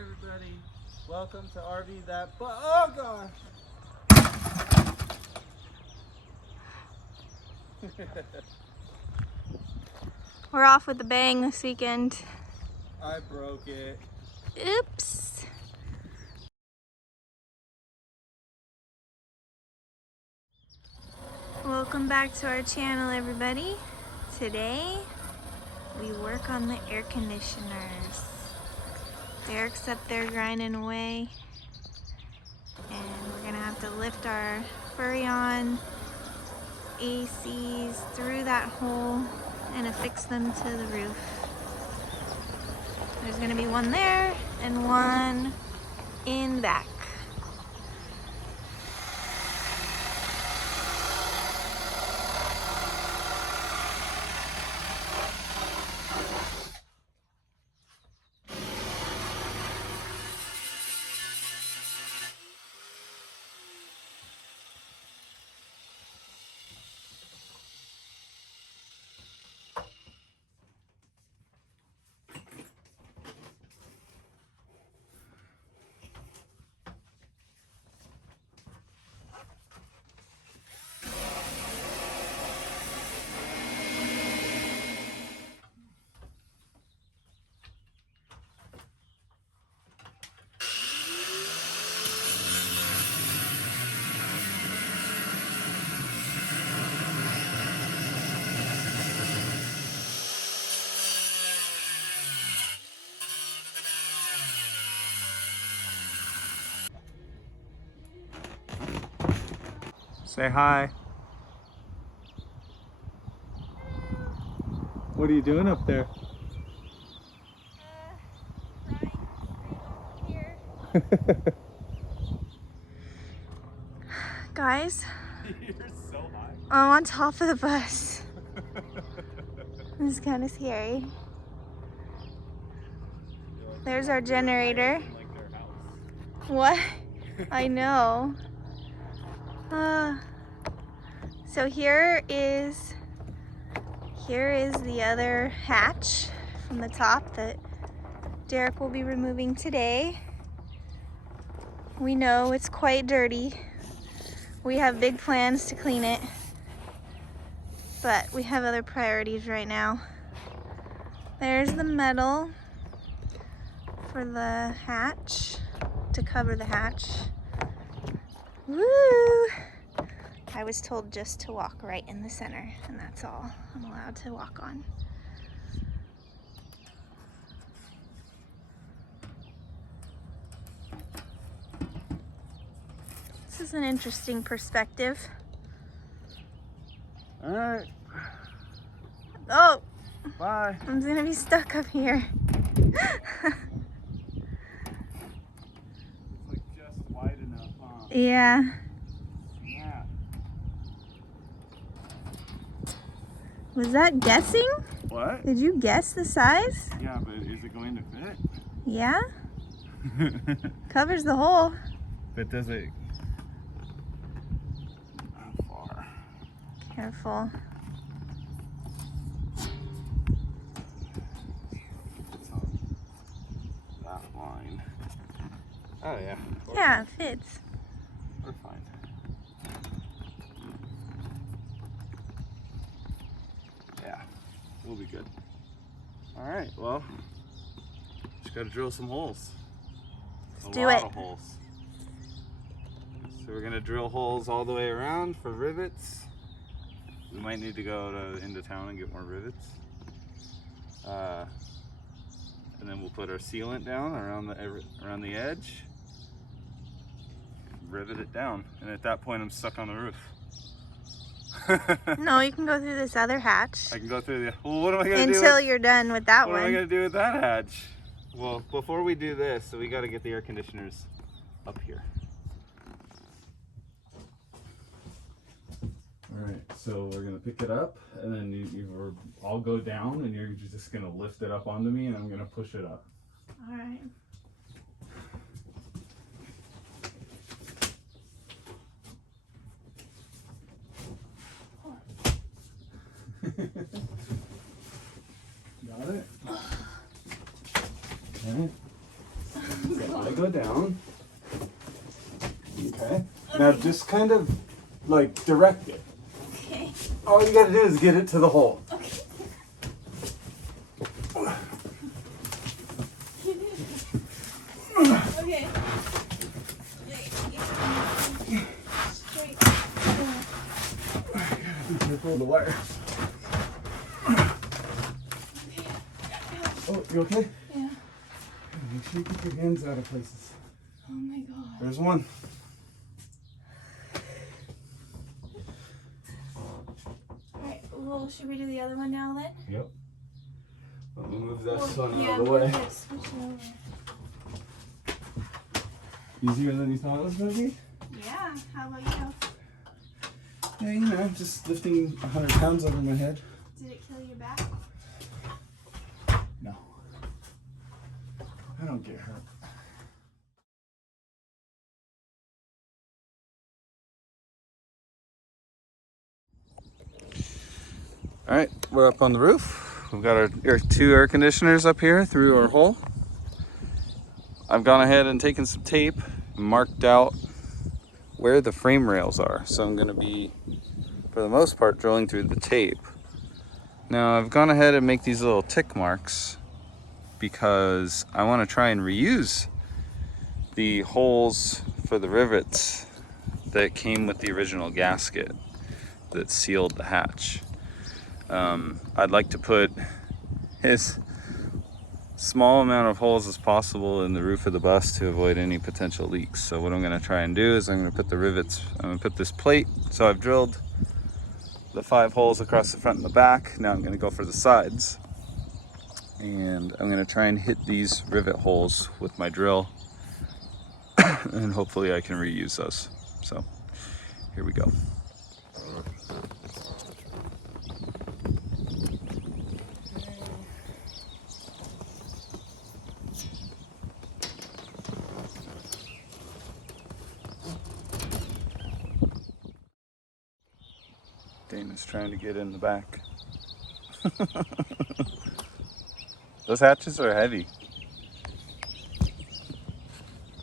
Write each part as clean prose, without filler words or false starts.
everybody. Welcome to RV That Oh gosh! We're off with a bang this weekend. I broke it. Oops. Welcome back to our channel, everybody. Today, we work on the air conditioners. Derek's up there grinding away, and we're gonna have to lift our Furrion ACs through that hole and affix them to the roof. There's gonna be one there and one in back. Say hi. What are you doing up there? Guys, You're so high. I'm on top of the bus. This is kind of scary. There's our generator. What? I know. So here is the other hatch from the top that Derek will be removing today. We know it's quite dirty. We have big plans to clean it, but we have other priorities right now. There's the metal for the hatch, to cover the hatch. Woo! I was told just to walk right in the center, and that's all I'm allowed to walk on. This is an interesting perspective. All right. Oh! Bye. I'm gonna be stuck up here. It's like just wide enough, huh? Yeah. Yeah. Was that guessing? What? Did you guess the size? Yeah, but is it going to fit? Yeah. Covers the hole. But does it? How far? Careful. It's on that line. Oh yeah. Yeah, it fits. We're fine. Yeah, we'll be good. All right, well, just gotta drill some holes. Let's do it. A lot of holes. So we're gonna drill holes all the way around for rivets. We might need to go into town and get more rivets. And then we'll put our sealant down around the edge. Rivet it down, and at that point I'm stuck on the roof. No, you can go through this other hatch. I can go through the. Well, what am I gonna do? Until you're done with that What one. am I gonna do with that hatch? Well, before we do this, so we got to get the air conditioners up here. All right, so we're gonna pick it up, and then I'll go down, and you're just gonna lift it up onto me, and I'm gonna push it up. All right. Got it? All right. So I go down. Okay. Now just kind of like direct it. Okay. All you gotta do is get it to the hole. Okay. Okay. Straight. Be careful of the wire. Oh, you okay? Yeah. Make sure you keep your hands out of places. Oh my god. There's one. Alright, well, should we do the other one now then? Yep. Let me move that Well, sun yeah, out of the way. move it, switch it over. Easier than you thought it was going to be? Yeah, how about you? Yeah, you know, just lifting 100 pounds over my head. Did it kill your back? No. I don't get hurt. All right, we're up on the roof. We've got our two air conditioners up here through our hole. I've gone ahead and taken some tape and marked out where the frame rails are. So I'm gonna be, for the most part, drilling through the tape. Now I've gone ahead and make these little tick marks because I wanna try and reuse the holes for the rivets that came with the original gasket that sealed the hatch. I'd like to put as small amount of holes as possible in the roof of the bus to avoid any potential leaks. So what I'm going to try and do is I'm going to put the rivets, I'm going to put this plate. So I've drilled the 5 holes across the front and the back. Now I'm going to go for the sides. And I'm going to try and hit these rivet holes with my drill. And hopefully I can reuse those. So here we go. Dana's trying to get in the back. Those hatches are heavy.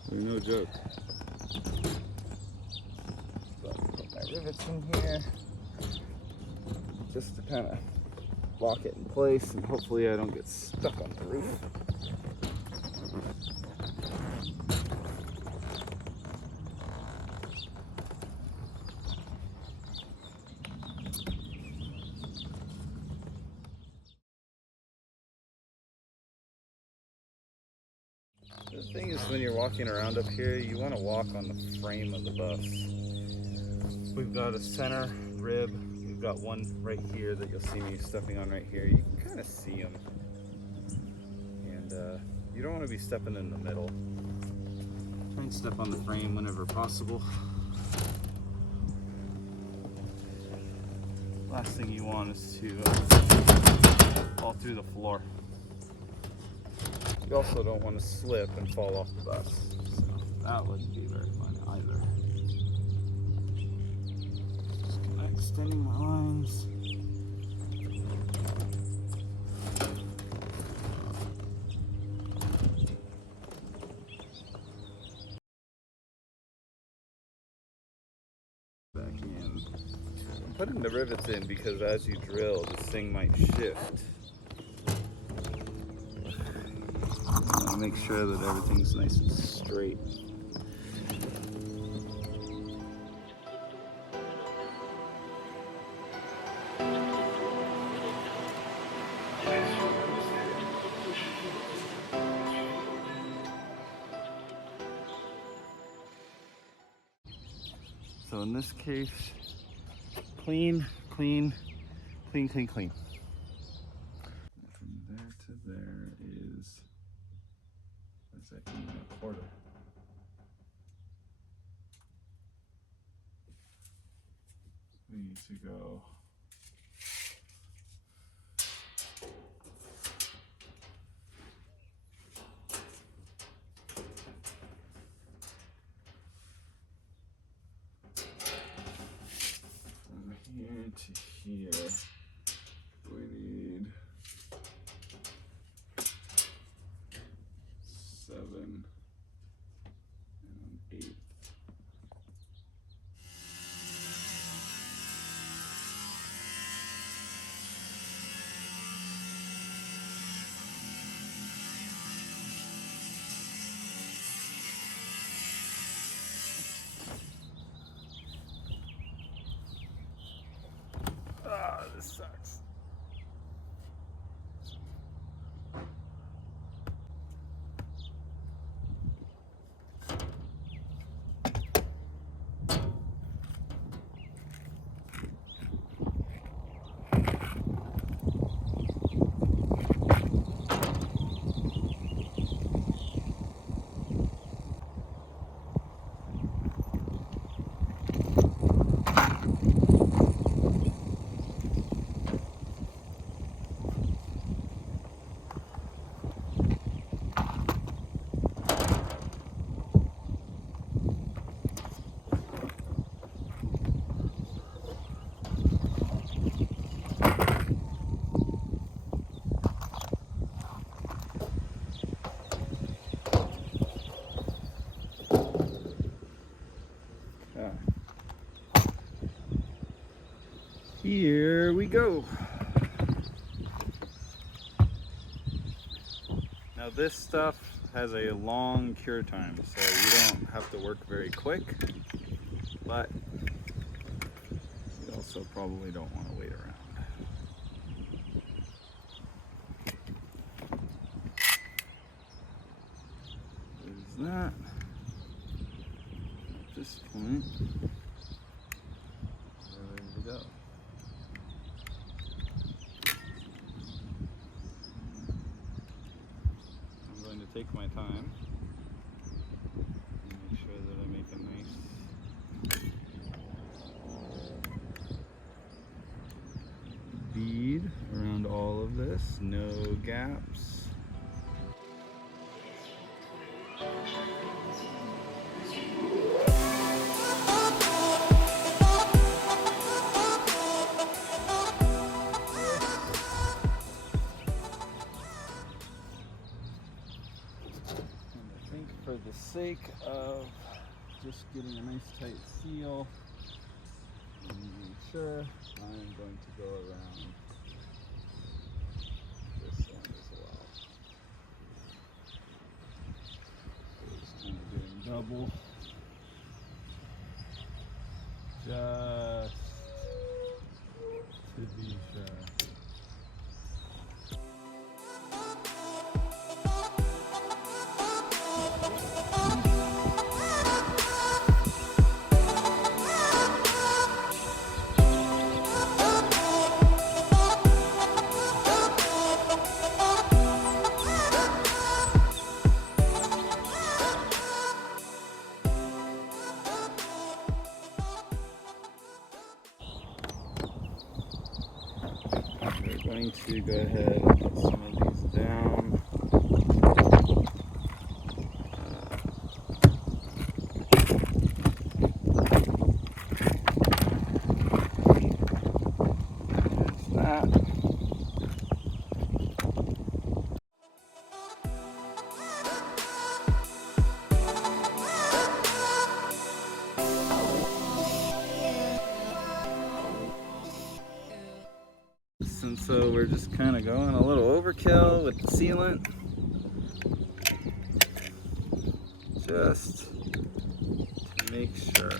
They're no joke. So I'll put my rivets in here just to kind of lock it in place, and hopefully I don't get stuck on the roof. The thing is, when you're walking around up here, you want to walk on the frame of the bus. We've got a center rib. We've got one right here that you'll see me stepping on right here. You can kind of see them. And you don't want to be stepping in the middle. Try and step on the frame whenever possible. Last thing you want is to fall through the floor. You also don't want to slip and fall off the bus, so that wouldn't be very fun either. Just kind of extending my lines. Back in. I'm putting the rivets in because as you drill, this thing might shift. Make sure that everything's nice and straight. So in this case, clean, clean, clean, clean, clean. From there to there is, what's that, even a quarter? We need to go from here to here. We need 7 Here we go. Now this stuff has a long cure time, so you don't have to work very quick, but you also probably don't want to wait around. There's that. At this point, we're ready to go. I'm going to take my time and make sure that I make a nice bead around all of this, no gaps. For the sake of just getting a nice tight seal and making sure, I'm going to go around this end as well. So just kind of doing double, just to be sure. We're going to go ahead and put some of these down. There's that. And so we're just kind of going a little overkill with the sealant, just to make sure.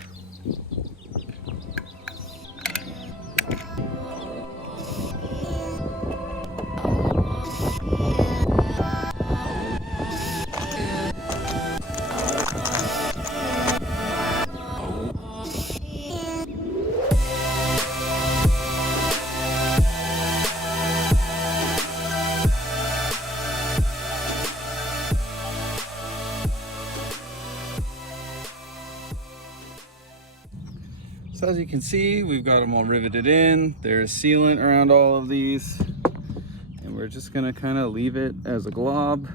So as you can see, we've got them all riveted in. There's sealant around all of these, and we're just gonna kind of leave it as a glob.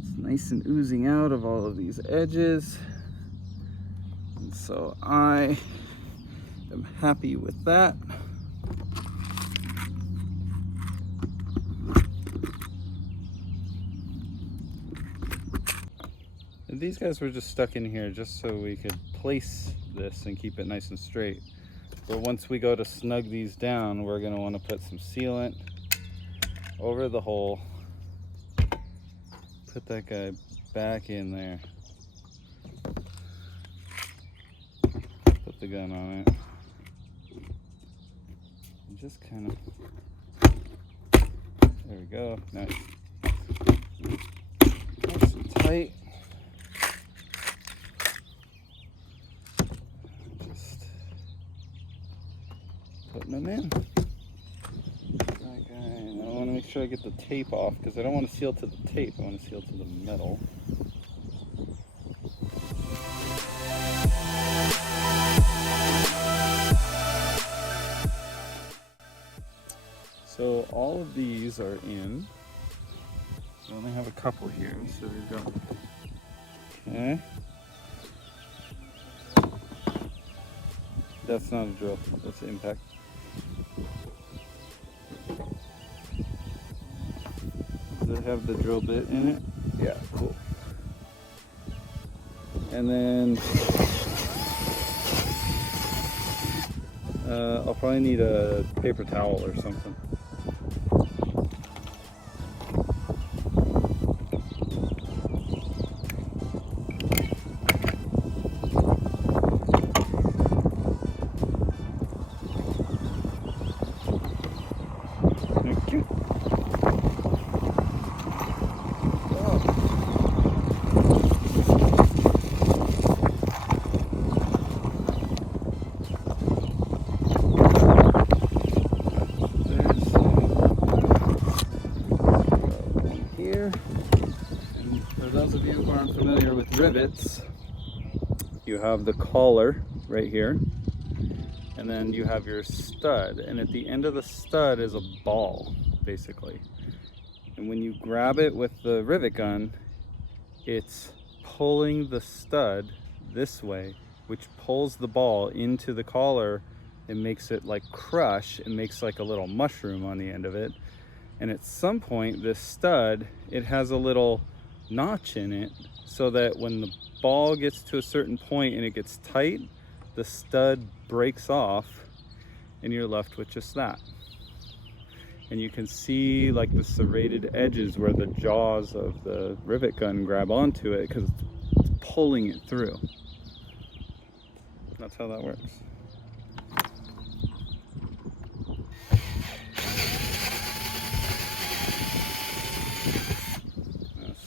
It's nice and oozing out of all of these edges. And so I am happy with that. And these guys were just stuck in here just so we could place this and keep it nice and straight. But once we go to snug these down, we're going to want to put some sealant over the hole. Put that guy back in there. Put the gun on it. And just kind of, there we go, nice. Nice and tight. Putting them in. Okay, and I want to make sure I get the tape off because I don't want to seal to the tape, I want to seal to the metal. So all of these are in. We only have a couple here, so we've got, okay. That's not a drill, that's the impact. Does it have the drill bit in it? Yeah, cool. And then I'll probably need a paper towel or something. Thank you. Rivets, you have the collar right here, and then you have your stud, and at the end of the stud is a ball basically, and when you grab it with the rivet gun, it's pulling the stud this way, which pulls the ball into the collar and makes it like crush and makes like a little mushroom on the end of it. And at some point, this stud, it has a little notch in it so that when the ball gets to a certain point and it gets tight, the stud breaks off and you're left with just that. And you can see like the serrated edges where the jaws of the rivet gun grab onto it because it's pulling it through. That's how that works.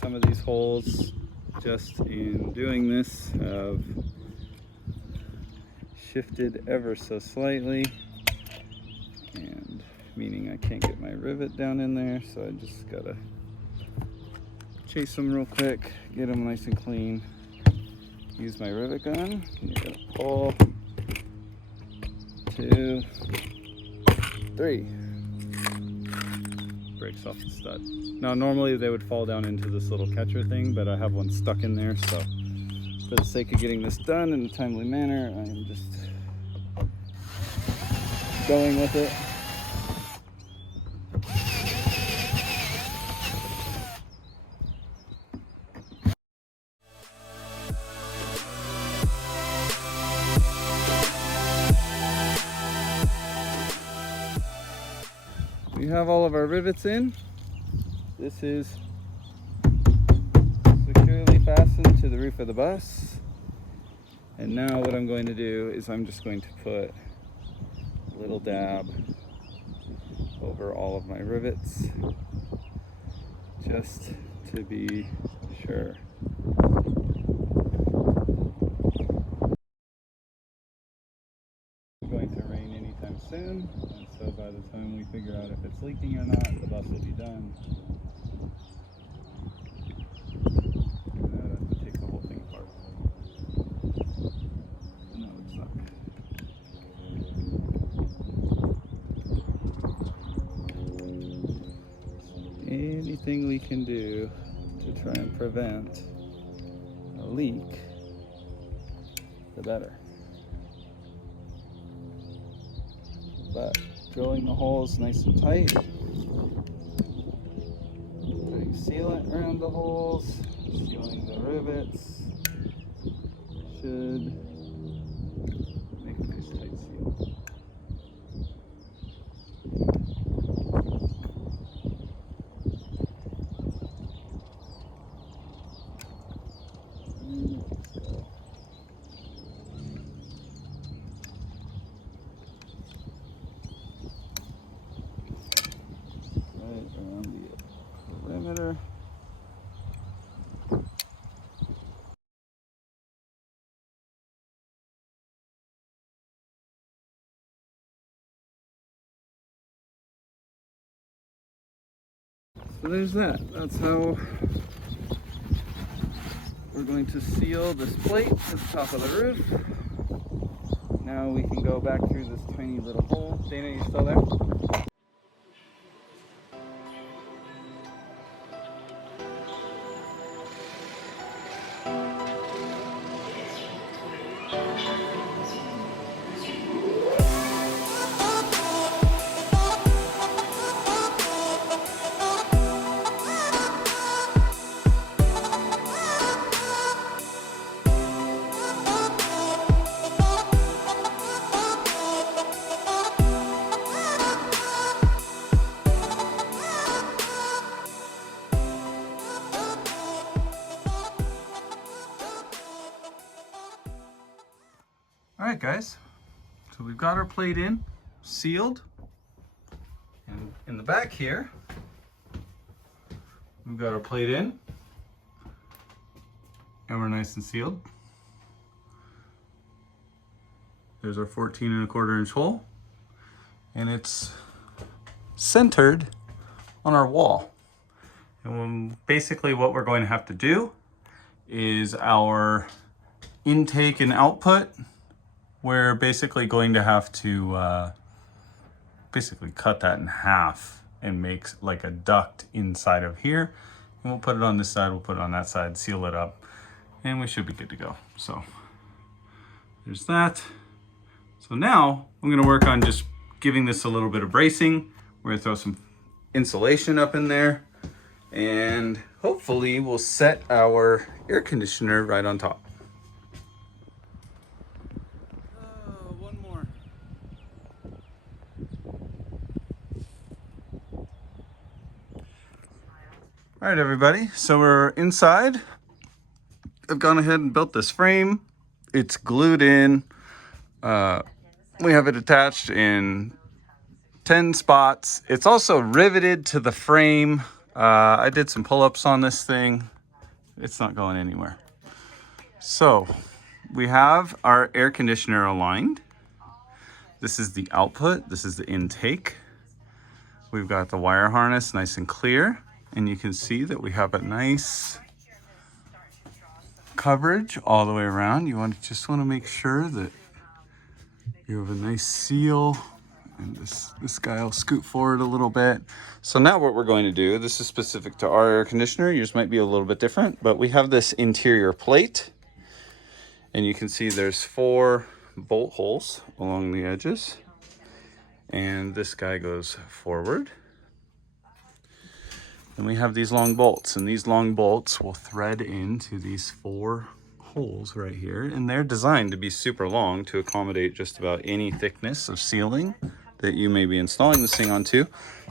Some of these holes, just in doing this, have shifted ever so slightly, and meaning I can't get my rivet down in there, so I just gotta chase them real quick, get them nice and clean, use my rivet gun, and you're gonna pull, 2, 3, breaks off the stud. Now normally they would fall down into this little catcher thing, but I have one stuck in there, so for the sake of getting this done in a timely manner, I am just going with it. We have all of our rivets in. This is securely fastened to the roof of the bus. And now what I'm going to do is I'm just going to put a little dab over all of my rivets, just to be sure. It's going to rain anytime soon, and so by the time we figure out if it's leaking or not, the bus will be done. Anything we can do to try and prevent a leak, the better. But drilling the holes nice and tight, putting sealant around the holes, sealing the rivets, should make a nice tight seal. Around the perimeter. So there's that. That's how we're going to seal this plate to the top of the roof. Now we can go back through this tiny little hole. Dana, you still there? right, guys. So we've got our plate in, sealed. And in the back here, we've got our plate in. And we're nice and sealed. There's our 14¼ inch hole. And it's centered on our wall. And basically what we're going to have to do is our intake and output. We're basically going to have to basically cut that in half and make like a duct inside of here. And we'll put it on this side, we'll put it on that side, seal it up, and we should be good to go. So there's that. So now I'm gonna work on just giving this a little bit of bracing. We're gonna throw some insulation up in there, and hopefully we'll set our air conditioner right on top. One more. All right, everybody, so we're inside. I've gone ahead and built this frame. It's glued in. We have it attached in 10 spots. It's also riveted to the frame. I did some pull-ups on this thing. It's not going anywhere. So we have our air conditioner aligned. This is the output. This is the intake. We've got the wire harness nice and clear. And you can see that we have a nice coverage all the way around. You just want to make sure that you have a nice seal, and this guy will scoot forward a little bit. So now what we're going to do, this is specific to our air conditioner, yours might be a little bit different, but we have this interior plate, and you can see there's 4 bolt holes along the edges, and this guy goes forward. And we have these long bolts, and these long bolts will thread into these 4 holes right here, and they're designed to be super long to accommodate just about any thickness of ceiling that you may be installing this thing onto.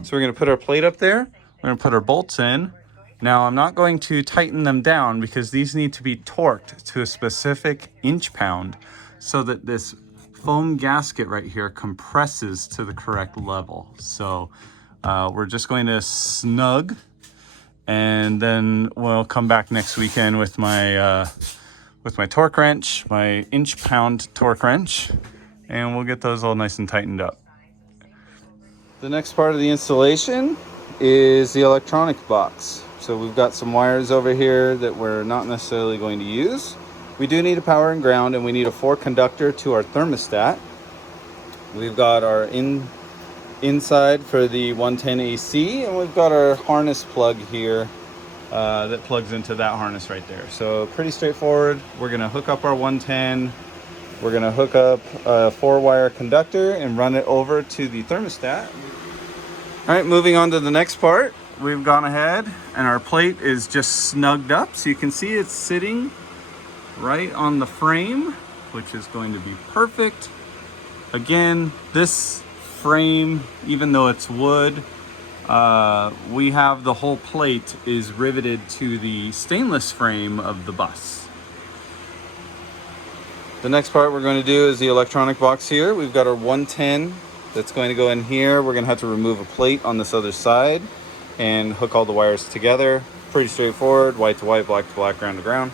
So we're going to put our plate up there, we're going to put our bolts in. Now I'm not going to tighten them down because these need to be torqued to a specific inch-pound so that this foam gasket right here compresses to the correct level. So we're just going to snug, and then we'll come back next weekend with my torque wrench, my inch-pound torque wrench, and we'll get those all nice and tightened up. The next part of the installation is the electronic box. So we've got some wires over here that we're not necessarily going to use. We do need a power and ground, and we need a 4 conductor to our thermostat. We've got our inside for the 110 AC, and we've got our harness plug here that plugs into that harness right there. So pretty straightforward. We're gonna hook up our 110. We're gonna hook up a 4-wire conductor and run it over to the thermostat. All right, moving on to the next part. We've gone ahead and our plate is just snugged up. So you can see it's sitting right on the frame, which is going to be perfect. Again, this frame, even though it's wood, we have the whole plate is riveted to the stainless frame of the bus. The next part we're going to do is the electronic box here. We've got our 110 that's going to go in here. We're going to have to remove a plate on this other side and hook all the wires together. Pretty straightforward, white to white, black to black, ground to ground.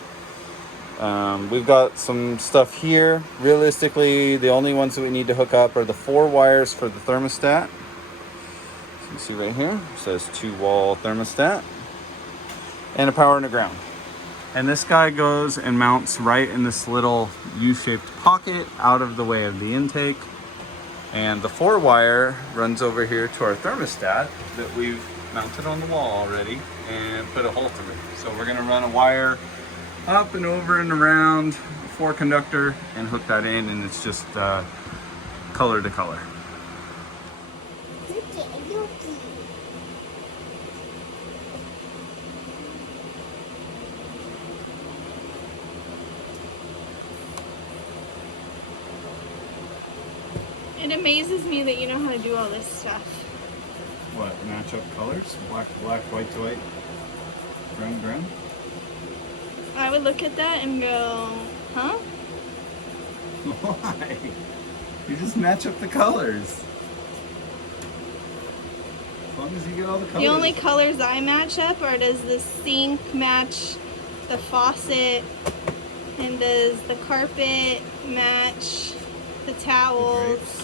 We've got some stuff here. Realistically, the only ones that we need to hook up are the 4 wires for the thermostat. You can see right here, it says 2-wall thermostat, and a power and a ground. And this guy goes and mounts right in this little U-shaped pocket out of the way of the intake. And the 4-wire runs over here to our thermostat that we've mounted on the wall already and put a hole through. So we're gonna run a wire up and over and around, 4 conductor, and hook that in, and it's just color to color. It amazes me that you know how to do all this stuff. What, match up colors? Black to black, white to white, brown to brown? I would look at that and go, huh? Why? You just match up the colors. As long as you get all the colors. The only colors I match up are, does the sink match the faucet, and does the carpet match the towels?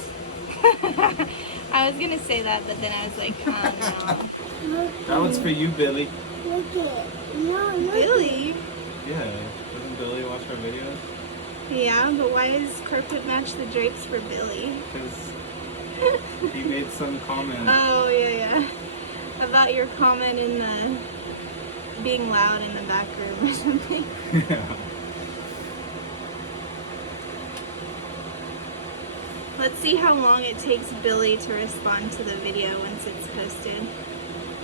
I was gonna say that, but then I was like, oh no. That one's for you, Billy. Look it. No, look Billy? Yeah, doesn't Billy watch our videos? Yeah, but why does carpet match the drapes for Billy? Because he made some comment. Oh, yeah. About your comment in the being loud in the back room or something. Yeah. Let's see how long it takes Billy to respond to the video once it's posted.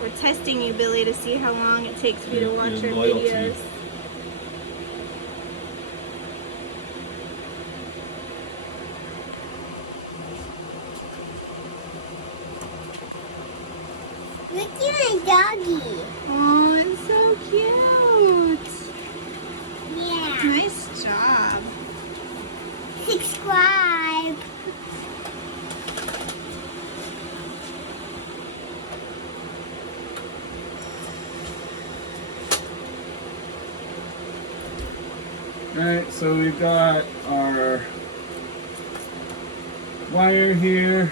We're testing you, Billy, to see how long it takes for you to watch Your our loyalty. videos. Look at my doggy. Oh, it's so cute. Yeah. Nice job. Subscribe. Alright, so we've got our wire here,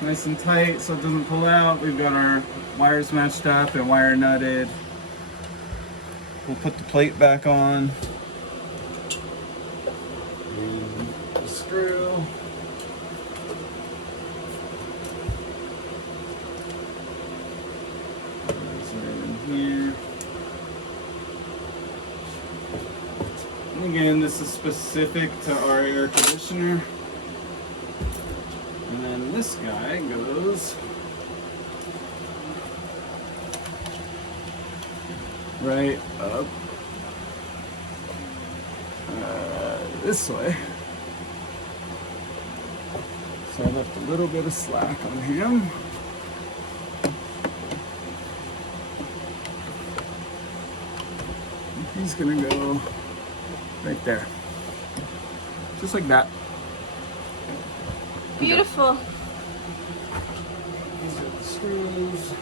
nice and tight so it doesn't pull out. We've got our wires matched up and wire nutted. We'll put the plate back on. And the screw. Those are in here. And again, this is specific to our air conditioner. And then this guy goes right up this way. So I left a little bit of slack on him. He's gonna go right there. Just like that. Beautiful. These are the screws.